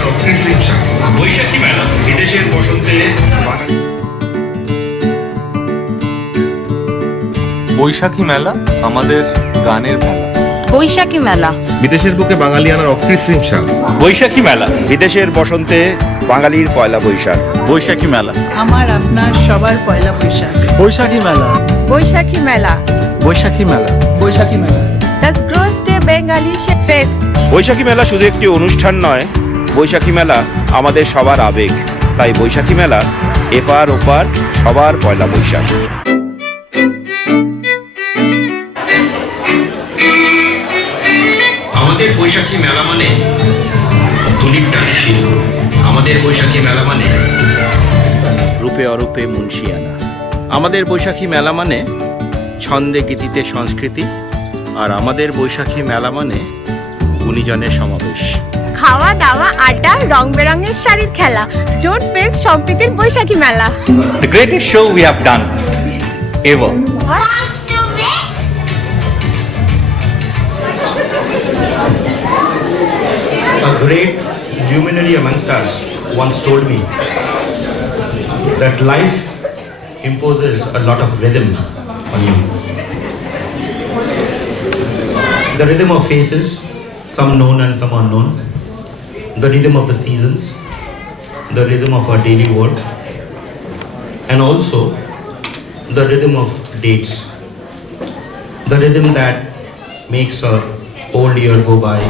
বাঙালিয়ানার অকৃত্রিম স্বাদ। বৈশাখী মেলা বিদেশের বসন্তে। বৈশাখী মেলা আমাদের গানের মেলা। বৈশাখী মেলা বিদেশের বুকে বাঙালিয়ানার অকৃত্রিম স্বাদ। বৈশাখী মেলা বিদেশের বসন্তে বাঙালির পয়লা বৈশাখ। বৈশাখী মেলা আমার আপনার সবার পয়লা বৈশাখ। বৈশাখী mela Baishakhi mela Baishakhi mela Baishakhi mela the gross day Bengali fest. Baishakhi মেলা শুধু একটি অনুষ্ঠান নয়, বৈশাখী মেলা আমাদের সবার আবেগ। তাই বৈশাখী মেলা এপার ওপার সবার পয়লা বৈশাখ। আমাদের বৈশাখী মেলা মানে তুলির টানে শিল্প। আমাদের বৈশাখী মেলা মানে রূপে অরূপে মুন্সিয়ানা। আমাদের বৈশাখী মেলা মানে ছন্দে গীতিতে সংস্কৃতি। আর আমাদের বৈশাখী মেলা মানে গুণীজনের সমাবেশ। খাওয়া দাওয়া আড্ডা রং বেরঙের শাড়ির খেলা। ডোন্ট মিস সম্প্রীতির বৈশাখী মেলা। The greatest show we have done ever. a great luminary amongst us once told me that life imposes a lot of rhythm on you. The rhythm of faces, some known and some unknown. The rhythm of the seasons. The rhythm of our daily work. And also the rhythm of dates. The rhythm that makes a old year go by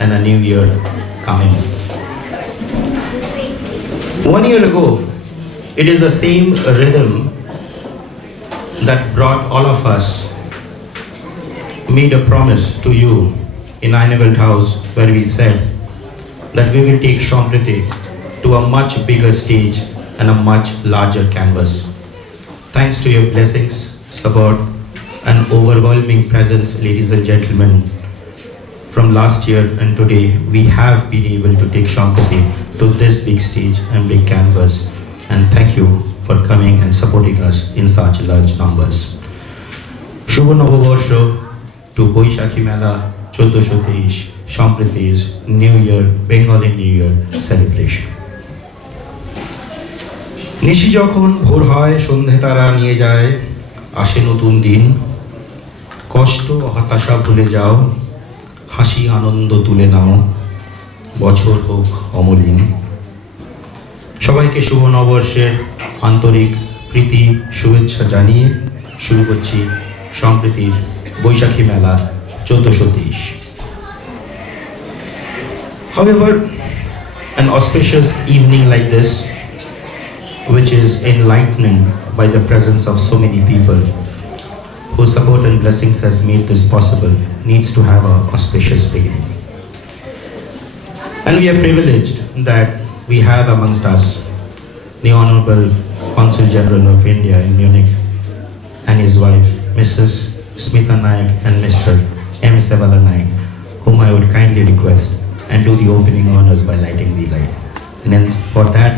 and a new year coming. 1 year ago, it is the same rhythm that brought all of us, made a promise to you in Ainevelt House, where we said that we will take Sampriti to a much bigger stage and a much larger canvas. Thanks to your blessings, support and overwhelming presence, ladies and gentlemen, from last year and today, we have been able to take Sampriti to this big stage and big canvas. And thank you for coming and supporting us in such large numbers. Shubho Noboborsho to Boisakhi Mela 1423, Sampriti's New Year, Bengali New Year celebration. নিশি যখন ভোর হয়, সন্ধে তারা নিয়ে যায়, আসে নতুন দিন। কষ্ট ও হতাশা ভুলে যাও, হাসি আনন্দ তুলে নাও, বছর হোক অমলিন। সবাইকে শুভ নববর্ষের আন্তরিক প্রীতি শুভেচ্ছা জানিয়ে শুরু করছি সম্প্রীতির বৈশাখী মেলা 1423। However, an auspicious evening like this, which is enlightening by the presence of so many people whose support and blessings has made this possible, needs to have an auspicious beginning. And we are privileged that we have amongst us the Honorable Consul General of India in Munich and his wife, Mrs. Smita Naik and Mr. M. Sevala Naik, whom I would kindly request and do the opening honors by lighting the light. And then for that,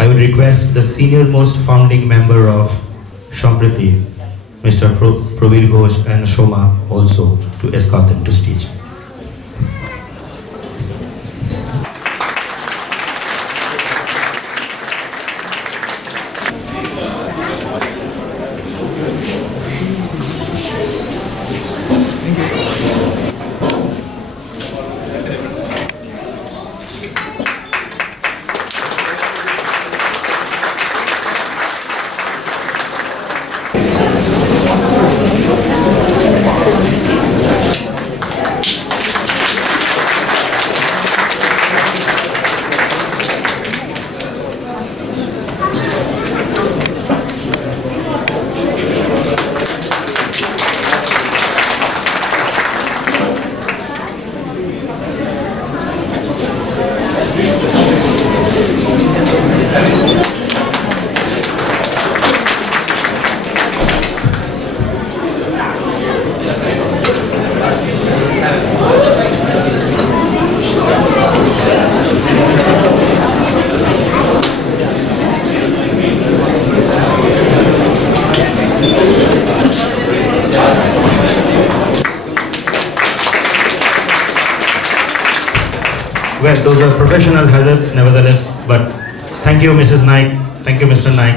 I would request the senior most founding member of Sampriti, Mr. Pravir Ghosh and Shoma, also to escort them to stage. Well, those are professional hazards nevertheless, but thank you Mrs. Naik, thank you Mr. Naik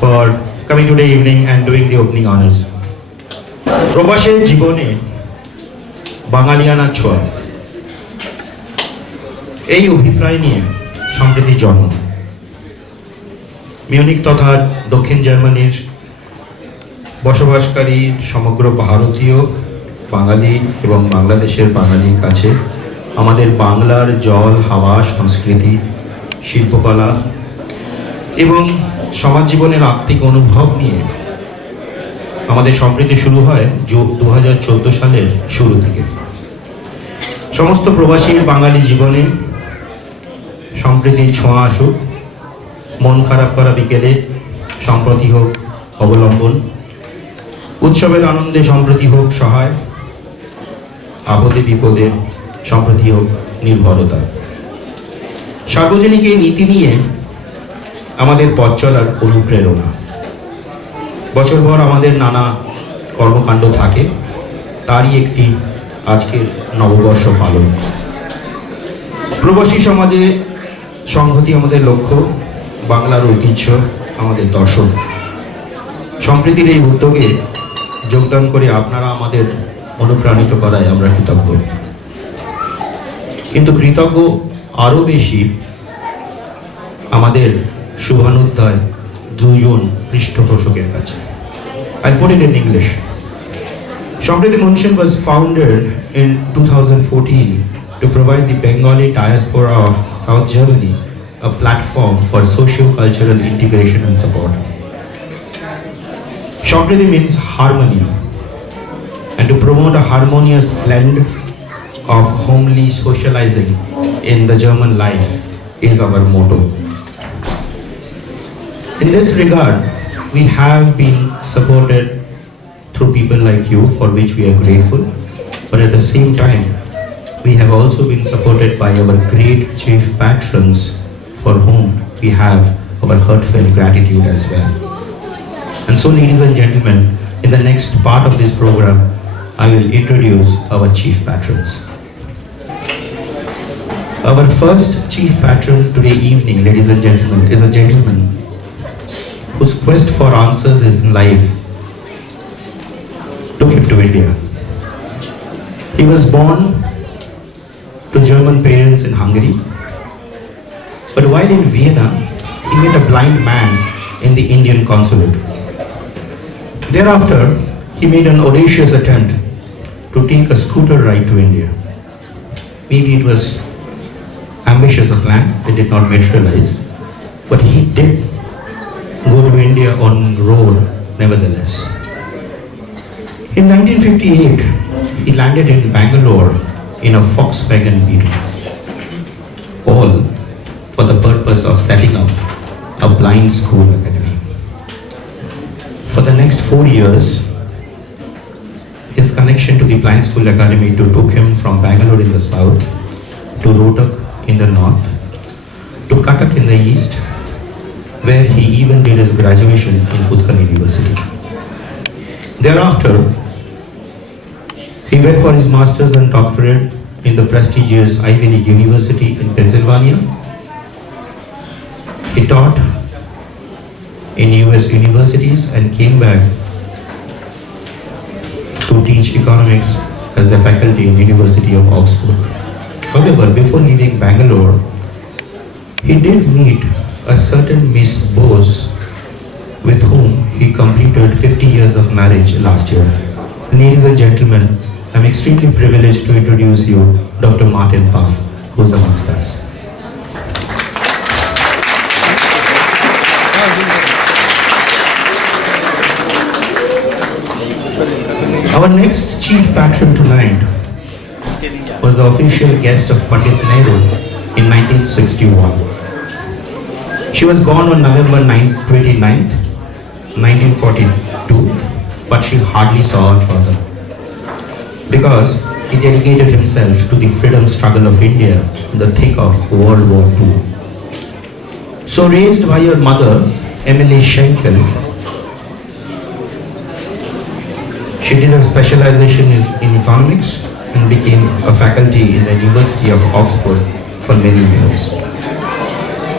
for coming today evening and doing the opening honors. প্রবাসের জীবনে বাঙালিয়ানা ছোঁয়া, এই অভিপ্রায় নিয়ে সম্প্রতি জন্ম। Munich তথা দক্ষিণ জার্মানির বসবাসকারী সমগ্র ভারতীয় বাঙালি এবং বাংলাদেশের বাঙালির কাছে আমাদের বাংলার জল, হাওয়া, সংস্কৃতি, শিল্পকলা এবং সমাজ জীবনের আত্মিক অনুভব নিয়ে আমাদের সম্প্রীতি শুরু হয় 2014 সালের শুরু থেকে। সমস্ত প্রবাসী বাঙালি জীবনে সম্প্রীতির ছোঁয়া আসুক, মন খারাপ করা বিকেলে সম্প্রতি হোক অবলম্বন, উৎসবের আনন্দে সম্প্রতি হোক সহায়, আপদে বিপদে সম্প্রতি হোক নির্ভরতা। সার্বজনিক এই নীতি নিয়ে আমাদের পথ চলার অনুপ্রেরণা। বছরভর আমাদের নানা কর্মকাণ্ড থাকে, তারই একটি আজকের নববর্ষ পালন। প্রবাসী সমাজে সংহতি আমাদের লক্ষ্য, বাংলার ঐতিহ্য আমাদের দর্শন। সম্প্রীতির এই উদ্যোগে যোগদান করে আপনারা আমাদের অনুপ্রাণিত করায় আমরা কৃতজ্ঞ। কিন্তু কৃতজ্ঞ আরও বেশি আমাদের শুভানুধ্যায় দুজন পৃষ্ঠপোষকের কাছে। I'll put it in English. Sampriti Boutique was founded in 2014 to provide the Bengali diaspora of South Germany a platform for socio-cultural integration and support. Sampriti means harmony, and to promote a harmonious blend of homely socializing in the German life is our motto. In this regard, we have been supported through people like you, for which we are grateful, but at the same time, we have also been supported by our great chief patrons, for whom we have our heartfelt gratitude as well. And so, ladies and gentlemen, in the next part of this program, I will introduce our chief patrons. Our first chief patron today evening, ladies and gentlemen, is a gentleman whose quest for answers in life took him to India. He was born to German parents in Hungary, but while in Vienna, he met a blind man in the Indian consulate. Thereafter, he made an audacious attempt to take a scooter ride to India. Maybe it was ambitious a plan, it did not materialize, but he did go to India on road nevertheless. In 1958, he landed in Bangalore in a Volkswagen Beetle, all for the purpose of setting up a blind school academy. For the next 4 years, his connection to the blind school academy took him from Bangalore in the south to Rohtak in the north to Cuttack in the east, where he even did his graduation in Utkal University. Thereafter, he went for his master's and doctorate in the prestigious Ivy League University in Pennsylvania. He taught in US universities and came back to teach economics as the faculty in University of Oxford. However, before leaving Bangalore, he did meet a certain Miss Bose, with whom he completed 50 years of marriage last year. Ladies and gentlemen, I'm extremely privileged to introduce you Dr. Martin Puff, who's amongst us. Our next chief patron tonight was the official guest of Pandit Nehru in 1961. She was born on November 29th, 1942, but she hardly saw her father because he dedicated himself to the freedom struggle of India in the thick of World War II. So raised by her mother, Emily Schenkel, she did her specialization in economics and became a faculty in the University of Oxford for many years.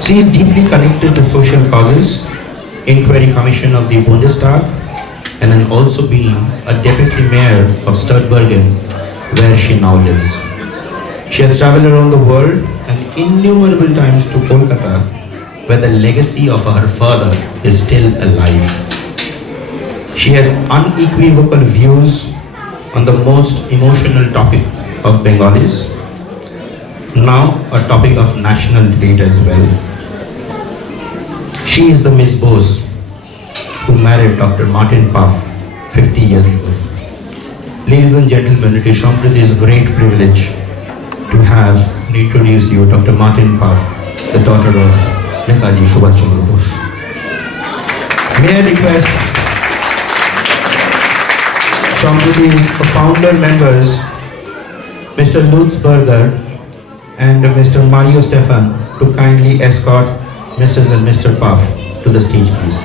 She is deeply connected to social causes, Inquiry Commission of the Bundestag, and has also been a deputy mayor of Stuttgart, where she now lives. She has traveled around the world and innumerable times to Kolkata, where the legacy of her father is still alive. She has unequivocal views on the most emotional topic of Bengalis, now a topic of national debate as well. She is the Miss Bose who married Dr. Martin Puff 50 years ago. Ladies and gentlemen, it is Sampriti's great privilege to have and introduce you Dr. Martin Puff, the daughter of Netaji Subhash Chandra Bose. May I request Sampriti's founder members, Mr. Lutz Berger and Mr. Mario Stefan, to kindly escort Mrs. and Mr. Puff to the stage, please.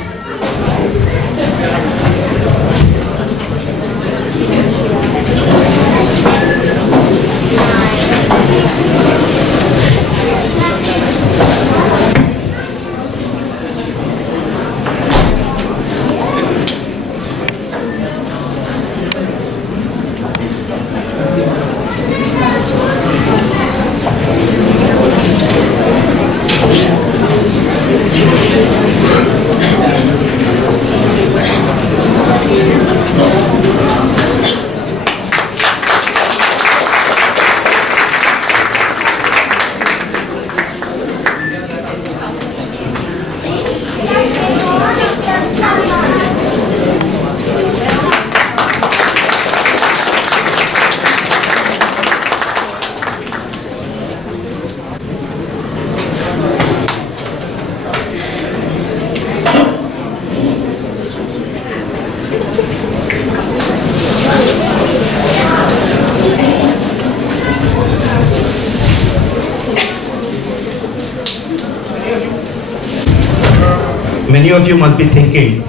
Many of you must be thinking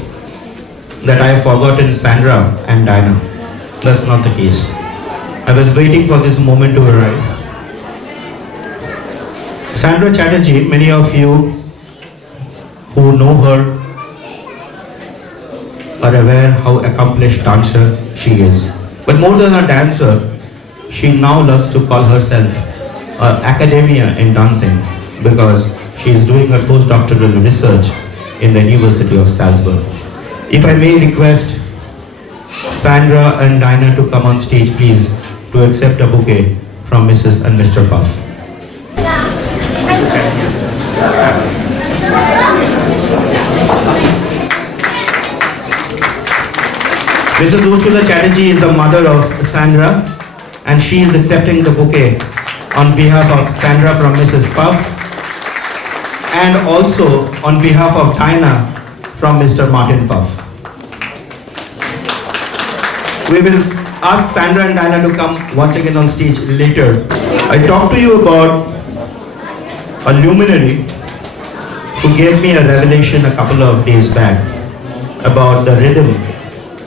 that I have forgotten Sandra and Diana. That's not the case. I was waiting for this moment to arrive. Sandra Chatterjee, many of you who know her are aware how accomplished dancer she is. But more than a dancer, she now loves to call herself an academia in dancing because she is doing her postdoctoral research in the University of Salzburg. If I may request Sandra and Dinah to come on stage, please, to accept a bouquet from Mrs. and Mr. Puff. Mrs. Ursula Chatterjee is the mother of Sandra, and she is accepting the bouquet on behalf of Sandra from Mrs. Puff, and also on behalf of Dinah from Mr. Martin Puff. We will ask Sandra and Dinah to come once again on stage later. I talked to you about a luminary who gave me a revelation a couple of days back about the rhythm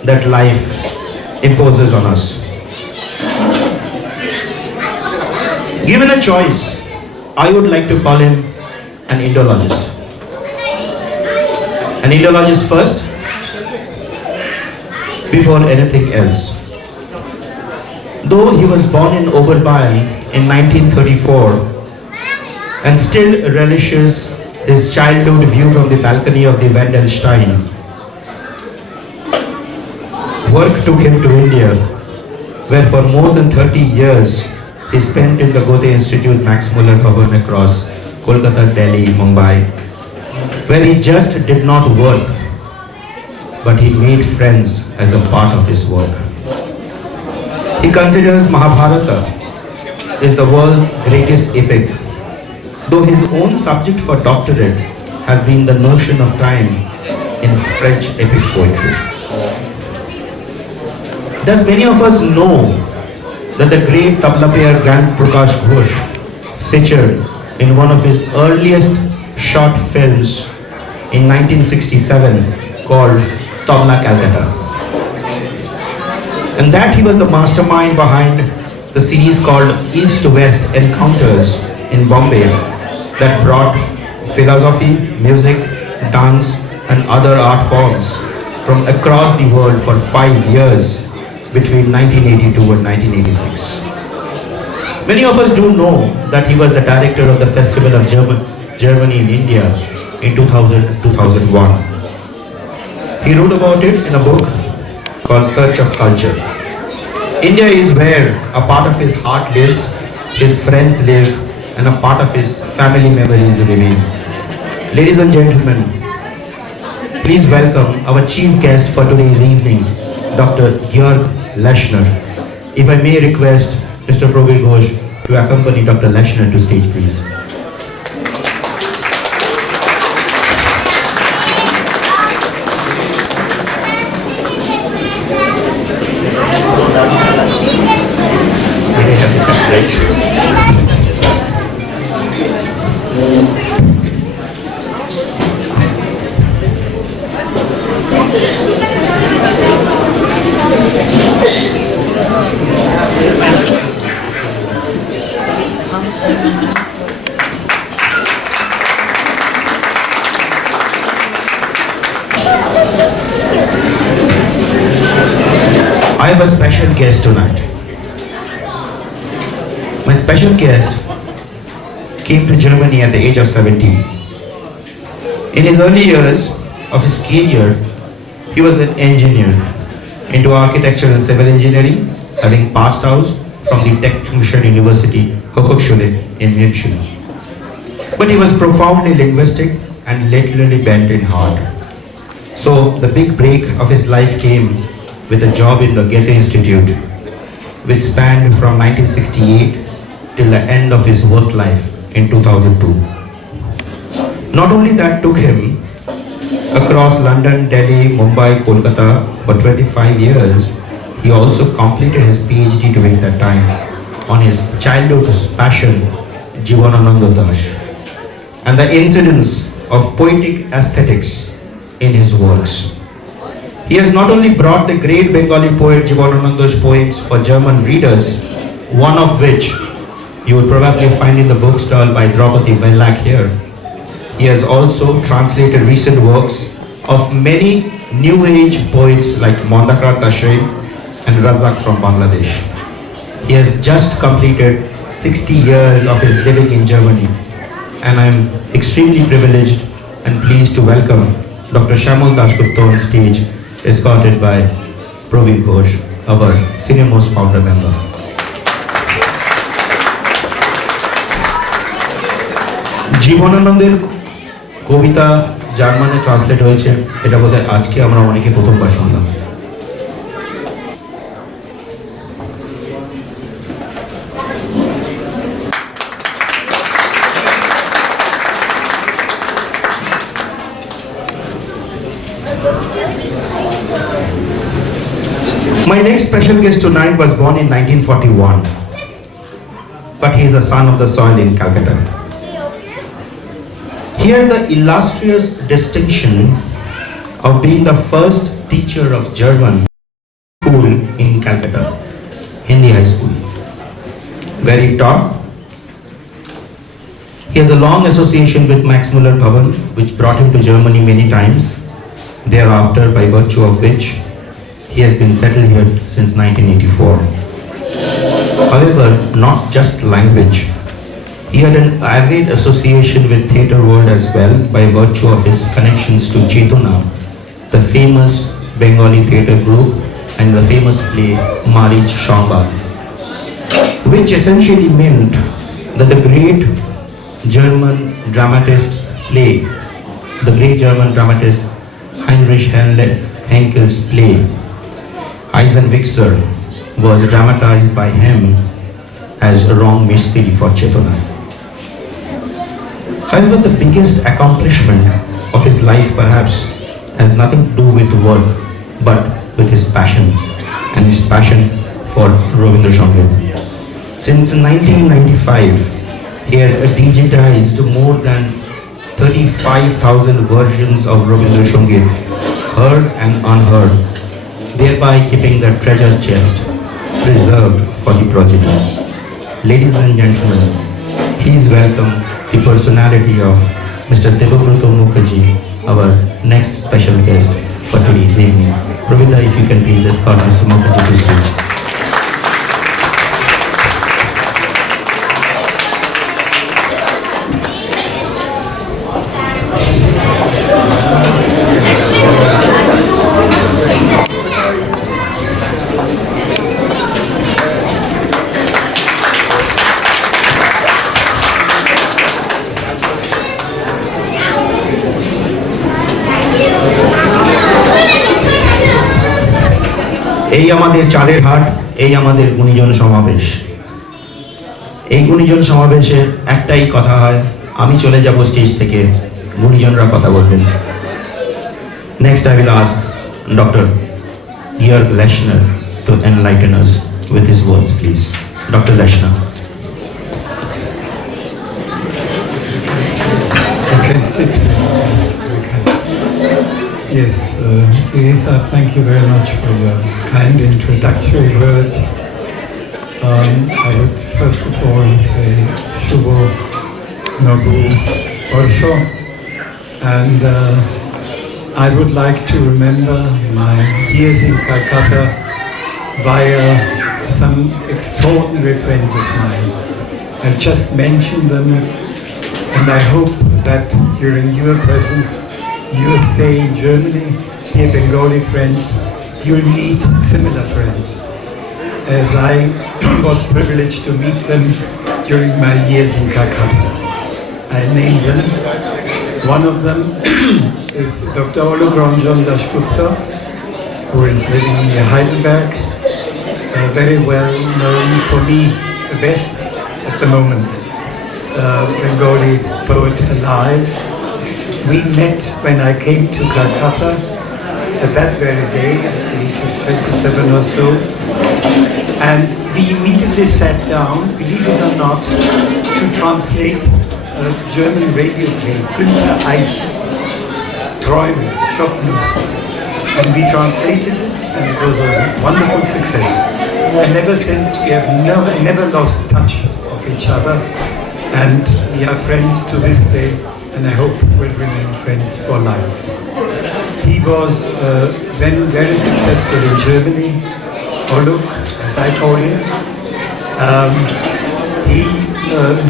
that life imposes on us. Given a choice, I would like to call him an Indologist. An Indologist first, before anything else. Though he was born in Oberbayern in 1934 and still relishes his childhood view from the balcony of the Wendelstein, work took him to India, where for more than 30 years he spent in the Goethe Institute, Max Muller Bhavan across Kolkata, Delhi, Mumbai, where he just did not work, but he made friends as a part of his work. He considers Mahabharata is the world's greatest epic, though his own subject for doctorate has been the notion of time in French epic poetry. Does many of us know that the great tabla player Gyan Prakash Ghosh featured in one of his earliest short films in 1967 called Tabla Calcutta, and that he was the mastermind behind the series called East to West Encounters in Bombay that brought philosophy, music, dance and other art forms from across the world for 5 years between 1982 and 1986. Many of us do know that he was the director of the Festival of Germany in India in 2000-2001. He wrote about it in a book called Search of Culture. India is where a part of his heart lives, his friends live, and a part of his family memories remain. Ladies and gentlemen, please welcome our chief guest for today's evening, Dr. Georg Leshner. If I may request Mr. Probir Ghosh to accompany Dr. Leshner to stage, please. I have a special guest tonight. My special guest came to Germany at the age of 17. In his early years of his career, he was an engineer into architecture and civil engineering, having passed out from the Technische University Hochschule in Munich. But he was profoundly linguistic and literally bent in heart. So the big break of his life came with a job in the Goethe Institute, which spanned from 1968 till the end of his work life in 2002. Not only that took him across London, Delhi, Mumbai, Kolkata for 25 years, he also completed his PhD during that time on his childhood's passion, Jivanananda Das, and the incidence of poetic aesthetics in his works. He has not only brought the great Bengali poet Jivanananda's poems for German readers, one of which you would probably find in the bookstall by Draupadi Mellak here. He has also translated recent works of many new age poets like Mondakar Tashay and Razak from Bangladesh. He has just completed 60 years of his living in Germany, and I am extremely privileged and pleased to welcome Dr. Shyamol Dasgupta on stage, escorted by Probir Ghosh, our senior most founder member. জীবনানন্দের কবিতা জার্মানে translate হয়েছে, এটা বোধহয় আজকে আমরা অনেকে প্রথমবার শুনলাম। My next special guest tonight was born in 1941, but he is a son of the soil in Calcutta. He has the illustrious distinction of being the first teacher of German school in Calcutta, Hindi High School, where he taught. He has a long association with Max Muller Bhavan, which brought him to Germany many times, thereafter by virtue of which he has been settled here since 1984. However, not just language. He had an avid association with theatre world as well by virtue of his connections to Chetona, the famous Bengali theatre group, and the famous play Marich Shamba, which essentially meant that the great German dramatist's play, the great German dramatist Heinrich Henkel's play Eisenwichser was dramatized by him as Wrong Mistri for Chetona. However, the biggest accomplishment of his life perhaps has nothing to do with work, but with his passion, and his passion for Rabindrasangit. Since 1995, he has digitized more than 35,000 versions of Rabindrasangit, heard and unheard, thereby keeping the treasure chest preserved for the progeny. Ladies and gentlemen, Please welcome the personality of Mr. Devabruto Mukherjee, our next special guest for today's evening. Pravita, if you can please escort Mr. Mukherjee to stage. এই আমাদের চালের হাট, এই আমাদের গুণীজন সমাবেশ। এই গুণীজন সমাবেশে একটাই কথা হয়, আমি চলে যাব স্টেজ থেকে, গুণীজনরা কথা বলবেন। Next I will ask Dr. Georg Leshner to enlighten us with his words, please. Dr. Leshner. Okay, sit. Yes, Lisa, thank you very much for your kind introductory words. I would first of all say Shubho Nobu Orsho, and I would like to remember my years in Calcutta via some extraordinary friends of mine. I'll just mention them, and I hope that during your presence, your stay in Germany, dear Bengali friends, you'll meet similar friends, as I was privileged to meet them during my years in Calcutta. I name them. One of them is Dr. Olugranjan Dashgupta, who is living near Heidelberg, very well known for me, the best at the moment, Bengali poet alive. We met when I came to Calcutta at that very day, at the age of 27 or so, and we immediately sat down, believe it or not, to translate a German radio play, Günther Eich, Träume, Schoppen, and we translated it, and it was a wonderful success. And ever since, we have never lost touch of each other, and we are friends to this day, and I hope will remain friends for life. He was then very successful in Germany, Oluk, as I call him. He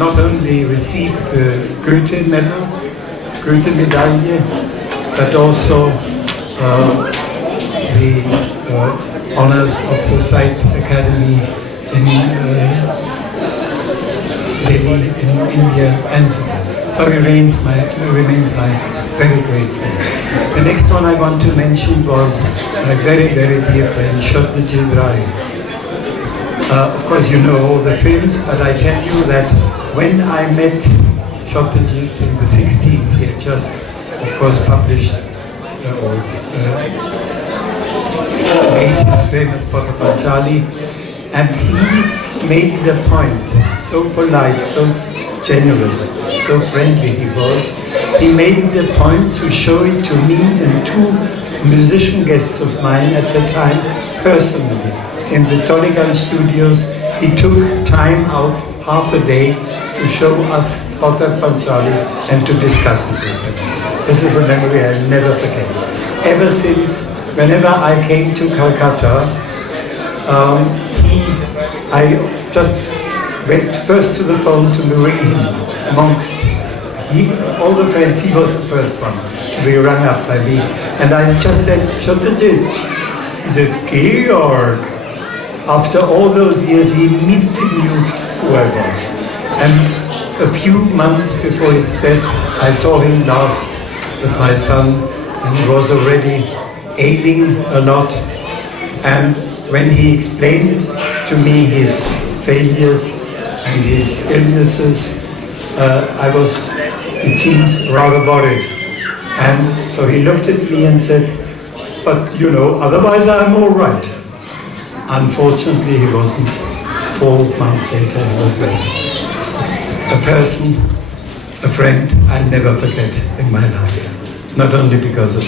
not only received the Goethe medal, Goethe medaille, but also the honors of the Site Academy in Delhi, in India, and so on. So he remains my very great friend. The next one I want to mention was my very, very dear friend, Shotnaji Rai. Of course, you know all the films, but I tell you that when I met Shotnaji in the 60s, he had just, of course, published or made his famous Patanjali, and he made it a point, so polite, so generous, so friendly he was. He made it a point to show it to me and two musician guests of mine at the time personally. In the Toligan studios, he took time out, half a day, to show us Patak Panchali and to discuss it with him. This is a memory I'll never forget. Ever since, whenever I came to Calcutta, I just went first to the phone to ring him amongst all the friends. He was the first one to be rung up by me. And I just said, Shotaji, is it Georg? After all those years, he immediately knew who I was. And a few months before his death, I saw him last with my son, and he was already ailing a lot. And when he explained to me his failures and his illnesses, I was, it seems, rather worried. And so he looked at me and said, but you know, otherwise I'm all right. Unfortunately, he wasn't. 4 months later, he was there. A person, a friend I'll never forget in my life. Not only because of